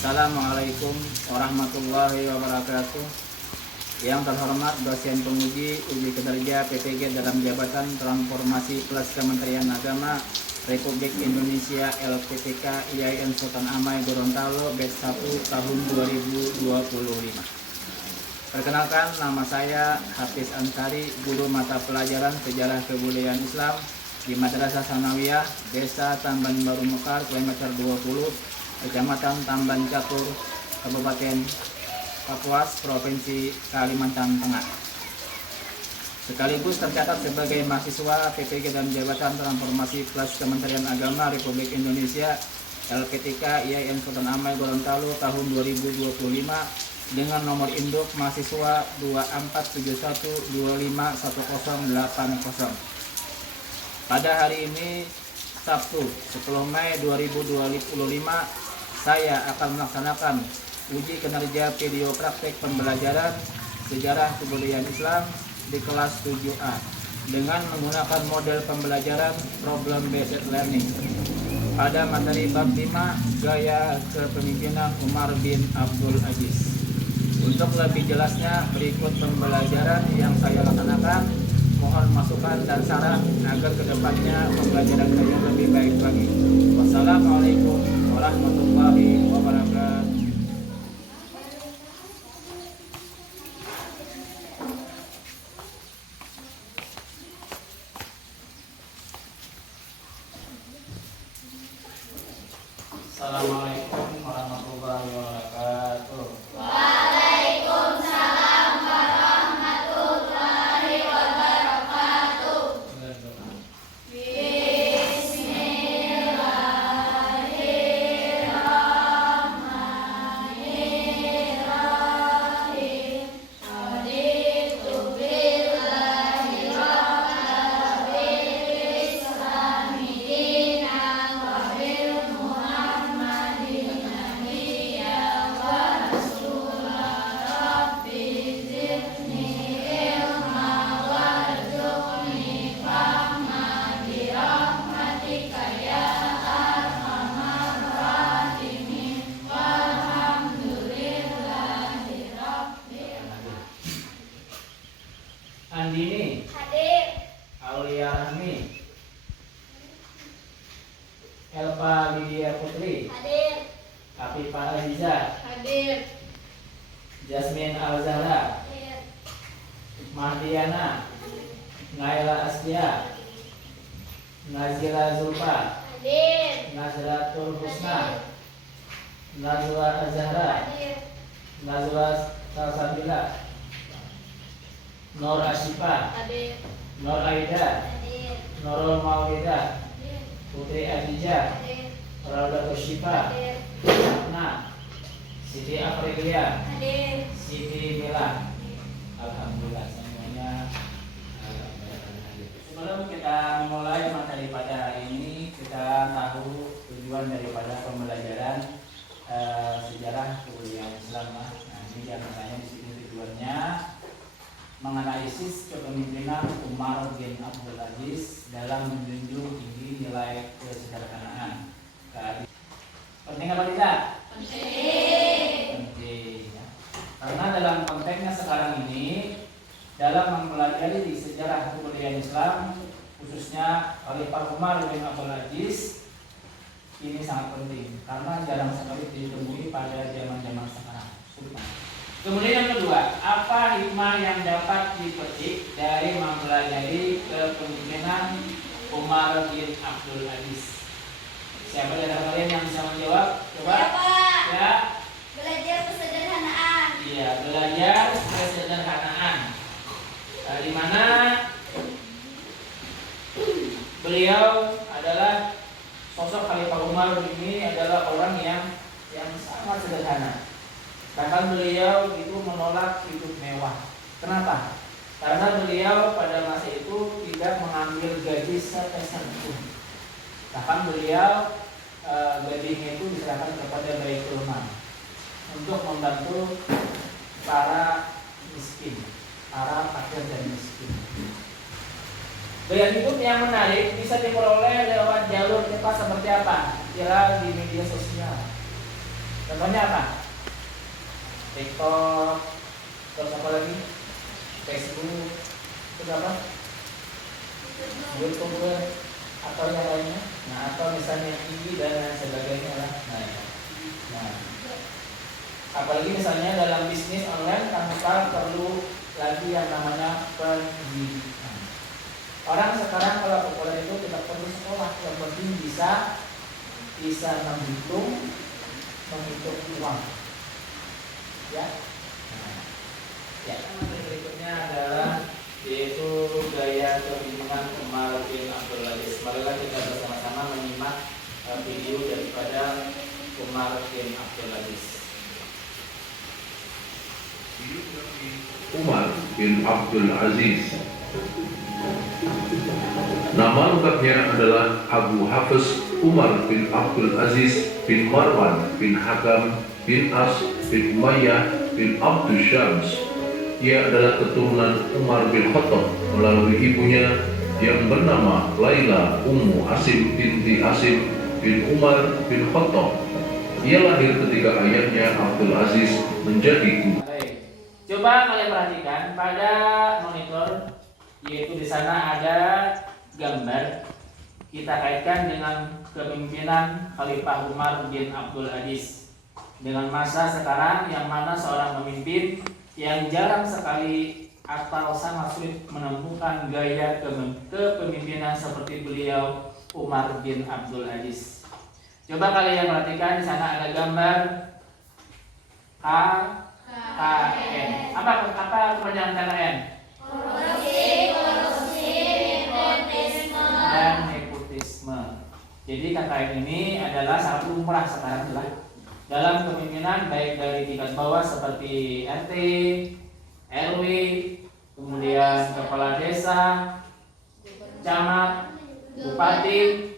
Assalamualaikum warahmatullahi wabarakatuh. Yang terhormat dosen penguji uji kinerja PPG dalam jabatan Transformasi Plus Kementerian Agama Republik Indonesia LPTK IAIN Sultan Amai Gorontalo batch 1 tahun 2025. Perkenalkan, nama saya Hafiz Ansari, guru mata pelajaran Sejarah Kebudayaan Islam di Madrasah Sanawiyah Desa Tamban Baru Mekar, kilometer 20, Kecamatan Tamban Catur, Kabupaten Kapuas, Provinsi Kalimantan Tengah. Sekaligus tercatat sebagai mahasiswa PPG dan Jabatan Transformasi Plus Kementerian Agama Republik Indonesia LPTK IAIN Sultan Amai Gorontalo tahun 2025 dengan nomor induk mahasiswa 2471251080. Pada hari ini Sabtu 10 Mei 2025 saya akan melaksanakan uji kinerja video praktek pembelajaran Sejarah Kebudayaan Islam di kelas 7A dengan menggunakan model pembelajaran Problem Based Learning pada materi bab 5 Gaya Kepemimpinan Umar bin Abdul Aziz. Untuk lebih jelasnya, berikut pembelajaran yang saya laksanakan. Mohon masukan dan saran agar kedepannya pembelajaran saya lebih baik lagi. Wassalamualaikum warahmatullahi wabarakatuh. Assalamualaikum warahmatullahi wabarakatuh. Andini Hadir. Aulia Rahmi, Elva Lydia Putri, Hadir. Afifah Aziza, Hadir. Jasmine Alzara, Hadir. Mahdiana, Naila Asdia, Nazila Zulfa, Hadir. Nazratul Husna, Nazwa Azhara, Hadir. Nazwa Salsabila, Nur Asyifa, Hadir. Nur Aida, Hadir. Nurul Maulidah, Hadir. Putri Adijah, Hadir. Raudatul Syifa, Hadir. Nah, Siti Aprilia, Hadir. Siti Mila. Alhamdulillah semuanya. Sebelum kita memulai materi pada hari ini, kita tahu tujuan daripada pembelajaran sejarah kebudayaan Islam. Nah, ini diantaranya di sini tujuannya menganalisis kepemimpinan Umar bin Abdul Aziz dalam menjunjung tinggi nilai kesederhanaan. Penting apa tidak? Penting. Penting. Ya. Karena dalam konteksnya sekarang ini, dalam mempelajari di sejarah kebudayaan Islam, khususnya Khalifah Umar bin Abdul Aziz, ini sangat penting karena jarang sekali ditemui pada zaman-zaman sekarang. Kemudian yang kedua, apa hikmah yang dapat dipetik dari mempelajari kepemimpinan Umar bin Abdul Aziz? Siapa di antara kalian yang bisa menjawab? Coba. Ya, Pak. Ya. Belajar kesederhanaan. Iya, belajar kesederhanaan. Di mana beliau adalah sosok Khalifah Umar ini adalah orang yang sangat sederhana. Bahkan beliau itu menolak hidup mewah. Kenapa? Karena beliau pada masa itu tidak mengambil gaji sepeser pun. Bahkan beliau gajinya itu diserahkan kepada Baitul Mal untuk membantu para miskin, para fakir dan miskin. Gaya hidup yang menarik bisa diperoleh lewat jalur cepat seperti apa? Viral di media sosial. Contohnya apa? TikTok, terus apa lagi? Facebook, terus apa? YouTube, atau yang lainnya. Nah, atau misalnya TV dan lain sebagainya lah. Nah, apalagi misalnya dalam bisnis online tanpa perlu lagi yang namanya pendidikan. Orang sekarang kalau populer itu tidak perlu sekolah, yang penting bisa menghitung uang. Ya. Nah, ya. Berikutnya adalah yaitu gaya kepemimpinan Umar bin Abdul Aziz. Marilah kita bersama-sama menyimak video daripada Umar bin Abdul Aziz. Umar bin Abdul Aziz. Nama lengkapnya adalah Abu Hafiz Umar bin Abdul Aziz bin Marwan bin Hakam bin As bin Umayyah bin Abdul Syams. Ia adalah keturunan Umar bin Khattab melalui ibunya yang bernama Laila Ummu Asim binti Asim bin Umar bin Khattab. Ia lahir ketika ayahnya Abdul Aziz menjadi guru. Coba kalian perhatikan pada monitor, yaitu di sana ada gambar. Kita kaitkan dengan kepemimpinan Khalifah Umar bin Abdul Aziz dengan masa sekarang, yang mana seorang pemimpin yang jarang sekali atau sangat sulit menemukan gaya kepemimpinan seperti beliau Umar bin Abdul Aziz. Coba kalian perhatikan, di sana ada gambar KKN. Apa kepanjangan KKN? Korupsi, nepotisme. Dan nepotisme. Jadi KKN ini adalah sangat lumrah sekarang lah dalam kepemimpinan, baik dari tingkat bawah seperti RT, RW, kemudian kepala desa, camat, bupati,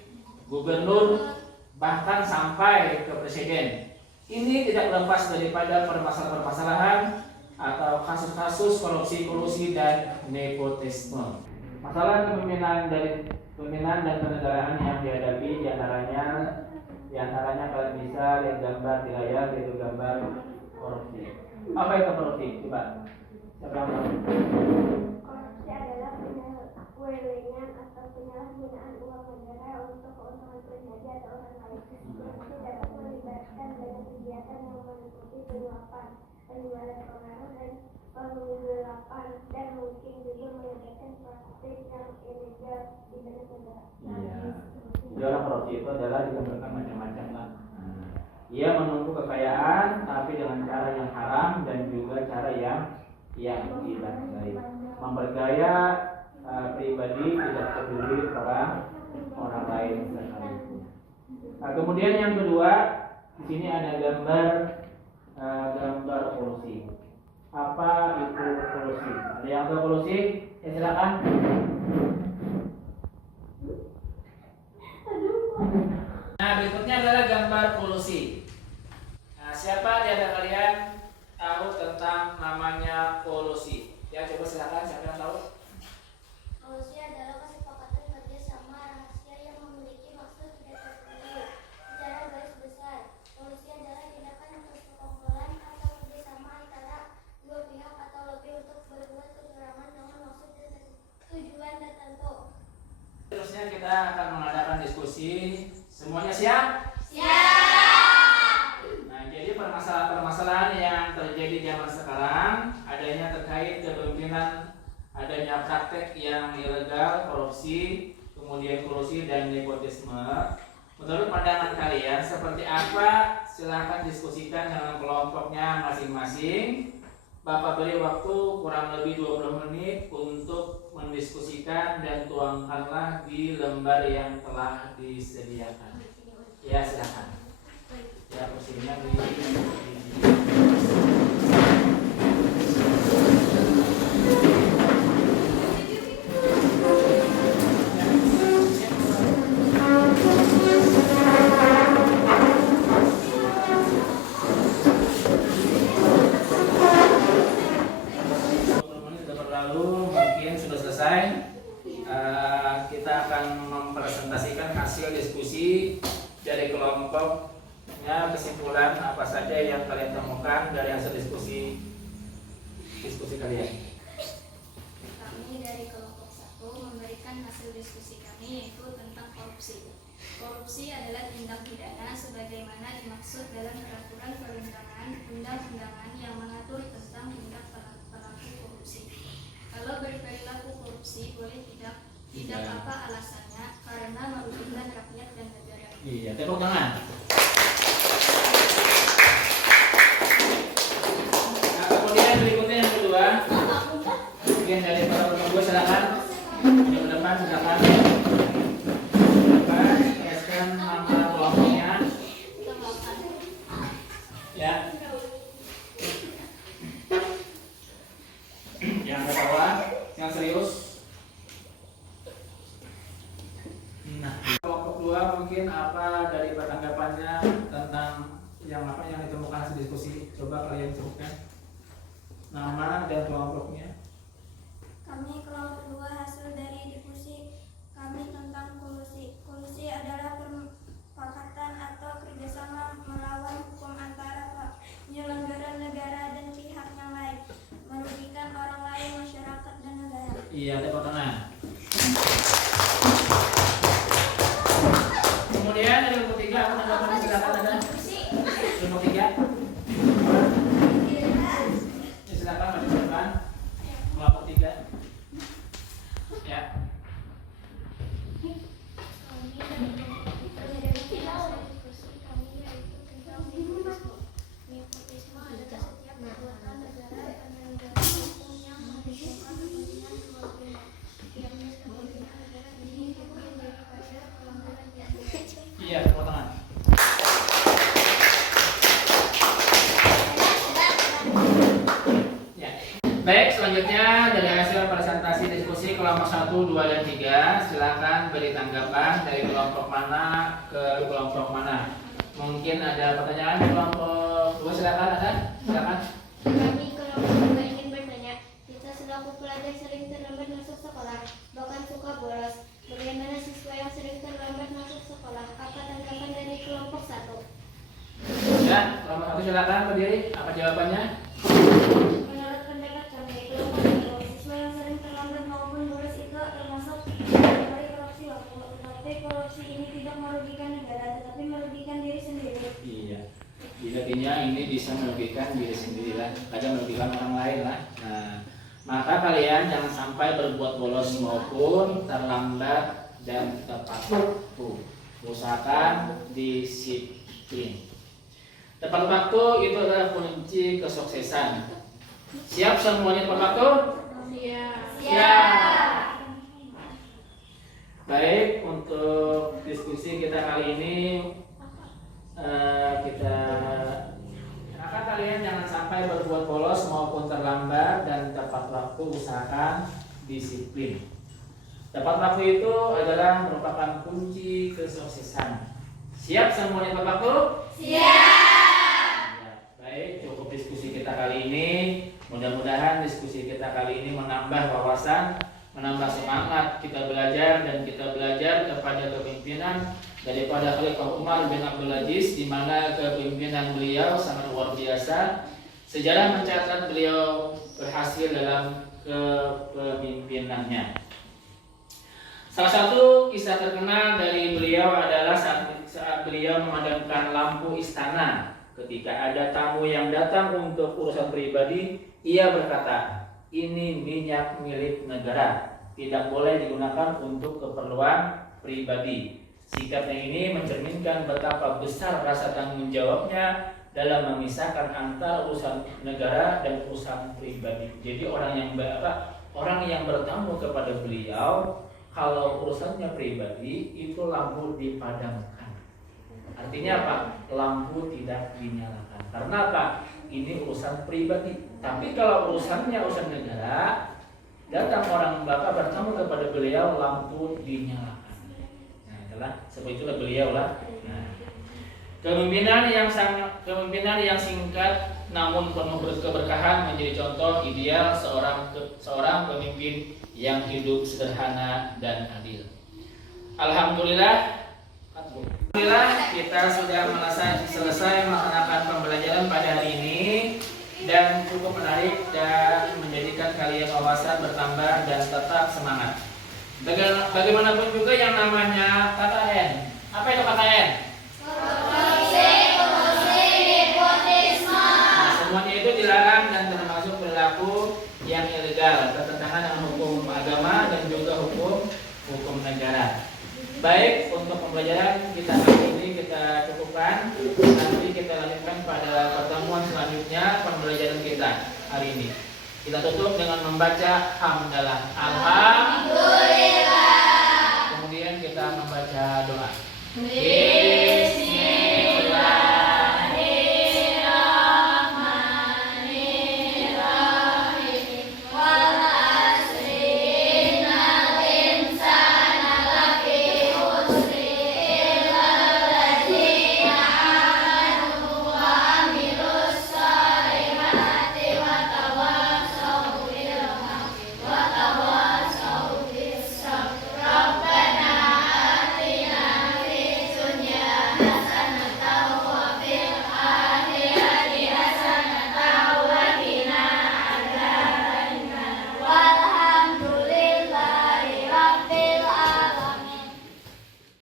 gubernur, bahkan sampai ke presiden. Ini tidak lepas daripada permasalahan-permasalahan atau kasus-kasus korupsi dan nepotisme. Masalah kepemimpinan dan kenegaraan yang dihadapi diantaranya kalian bisa lihat gambar di layar, yaitu gambar korupsi. Apa itu korupsi? Coba. Siapa yang tahu? Korupsi adalah penyelewengan atau penyalahgunaan uang negara untuk keuntungan pribadi atau orang lain. Korupsi dapat melibatkan banyak kegiatan yang meliputi penyuapan, penjualan pengaruh, dan penggelapan, dan mungkin juga melibatkan praktik yang ilegal di banyak negara. Iya. Jadi orang korupsi itu adalah digambarkan macam-macam lah. Ia menumpuk kekayaan tapi dengan cara yang haram dan juga cara yang tidak baik. Memperkaya pribadi, tidak peduli orang lain sekalipun. Nah, kemudian yang kedua, di sini ada gambar korupsi. Apa itu korupsi? Ada yang tahu korupsi? Ya, silakan. Nah, berikutnya adalah gambar kolusi. Nah, siapa di antara kalian tahu tentang namanya kolusi? Ya, coba silakan, siapa yang tahu? Kolusi adalah kesepakatan kerjasama rahasia yang memiliki maksud tidak tertentu. Secara garis besar, kolusi adalah tindakan persekongkolan atau kerjasama antara dua pihak atau lebih untuk berbuat kecurangan dengan maksud dan tujuan tertentu. Terusnya kita akan mengadakan diskusi. Semuanya siap? Siap. Nah, jadi permasalahan-permasalahan yang terjadi zaman sekarang adanya terkait kepemimpinan, adanya praktek yang ilegal, korupsi, kemudian kolusi dan nepotisme. Menurut pandangan kalian seperti apa? Silahkan diskusikan dengan kelompoknya masing-masing. Bapak beri waktu kurang lebih 20 menit untuk mendiskusikan dan tuangkanlah di lembar yang telah disediakan. Ya, silakan. Ya, kursinya di kita akan mempresentasikan hasil diskusi dari kelompok Ya, kesimpulan apa saja yang kalian temukan dari hasil diskusi kalian? Kami dari kelompok 1 memberikan hasil diskusi kami yaitu tentang korupsi. Korupsi adalah tindak pidana sebagaimana dimaksud dalam peraturan perundang-undangan yang mengatur tentang tindak pelaku korupsi. Kalau berperilaku korupsi boleh tidak apa alasannya, karena merugikan rakyat dan negara. Iya, tepuk tangan. Nah, kemudian berikutnya yang kedua, mungkin dari para penduduk silakan. Yang depan silakan. Tuliskan nama kelompoknya. Ya. Yang ketawa, yang serius. Nah, kelompok 2 mungkin apa dari tanggapannya tentang yang ditemukan hasil diskusi. Coba kalian sebutkan nama dan kelompoknya. Kami kelompok 2 hasil dari diskusi kami tentang kolusi. Kolusi adalah permufakatan atau kerjasama melawan hukum antara penyelenggara negara dan pihak yang lain, merugikan orang lain, masyarakat, dan negara. Iya, tepuk tangan. Kemudian dari kelompok 3 apa tanggapannya silakan ada. Kelompok 3. Ya, silakan maju ke depan. Kelompok 3. Ya. Nepotisme adalah setiap perbuatan negara penyelenggara hukum yang menguntungkan kepentingan keluarga yang kepentingan negara ini lebih daripada pelanggaran biasa. Iya, tepuk tangan. Ya. Baik, selanjutnya dari hasil presentasi diskusi kelompok 1, 2, dan 3, silakan beri tanggapan dari kelompok mana ke kelompok mana. Mungkin ada pertanyaan di kelompok 2, silakan ada? Silakan. Kami kelompok 2 ingin bertanya, kita selaku pelajar sering terlambat masuk sekolah, bahkan suka bolos. Bagaimana siswa yang sering terlambat masuk sekolah? Apa tanggapan dari kelompok 1? Ya, kelompok 1 silakan berdiri. Apa jawabannya? Menurut pendapat kami, kelompok 1, siswa yang sering terlambat maupun bolos itu termasuk kategori korupsi waktu. Tetapi korupsi ini tidak merugikan negara, tetapi merugikan diri sendiri. Iya. Intinya ini bisa merugikan diri sendiri lah, kadang merugikan orang lain lah. Nah, maka kalian jangan sampai berbuat bolos maupun terlambat dan tepat waktu. Usahakan disiplin. Tepat waktu itu adalah kunci kesuksesan. Siap semuanya tepat waktu? Siap. Baik, untuk diskusi kita kali ini maka kalian jangan sampai berbuat bolos maupun terlambat dan tepat waktu, usahakan disiplin. Tepat waktu itu adalah merupakan kunci kesuksesan. Siap semuanya tepat waktu? Siap. Baik, cukup diskusi kita kali ini. Mudah-mudahan diskusi kita kali ini menambah wawasan, menambah semangat kita belajar, dan kita belajar kepada kepemimpinan daripada Khalifah Umar bin Abdul Aziz, di mana kepemimpinan beliau sangat luar biasa. Sejarah mencatat beliau berhasil dalam kepemimpinannya. Salah satu kisah terkenal dari beliau adalah saat beliau memadamkan lampu istana. Ketika ada tamu yang datang untuk urusan pribadi, ia berkata, "Ini minyak milik negara, tidak boleh digunakan untuk keperluan pribadi." Sikapnya ini mencerminkan betapa besar rasa tanggung jawabnya dalam memisahkan antara urusan negara dan urusan pribadi. Jadi orang yang bertamu kepada beliau, kalau urusannya pribadi itu lampu dipadamkan. Artinya apa? Lampu tidak dinyalakan. Karena apa? Ini urusan pribadi. Tapi kalau urusan negara, datang orang bapak bertamu kepada beliau, lampu dinyalakan. Seperti itulah beliau lah. Nah, kepemimpinan yang singkat namun penuh keberkahan menjadi contoh ideal seorang pemimpin yang hidup sederhana dan adil. Alhamdulillah kita kita sudah selesai melaksanakan pembelajaran pada hari ini dan cukup menarik dan menjadikan kalian wawasan bertambah dan tetap semangat. Bagaimanapun juga yang namanya KKN. Apa itu KKN? Nah, semuanya itu dilarang dan termasuk perilaku yang ilegal, bertentangan dengan hukum agama dan juga hukum negara. Baik, untuk pembelajaran kita hari ini kita cukupkan. Nanti kita lanjutkan pada pertemuan selanjutnya pembelajaran kita hari ini. Kita tutup dengan membaca hamdalah. Alhamdulillah. Kemudian kita membaca doa.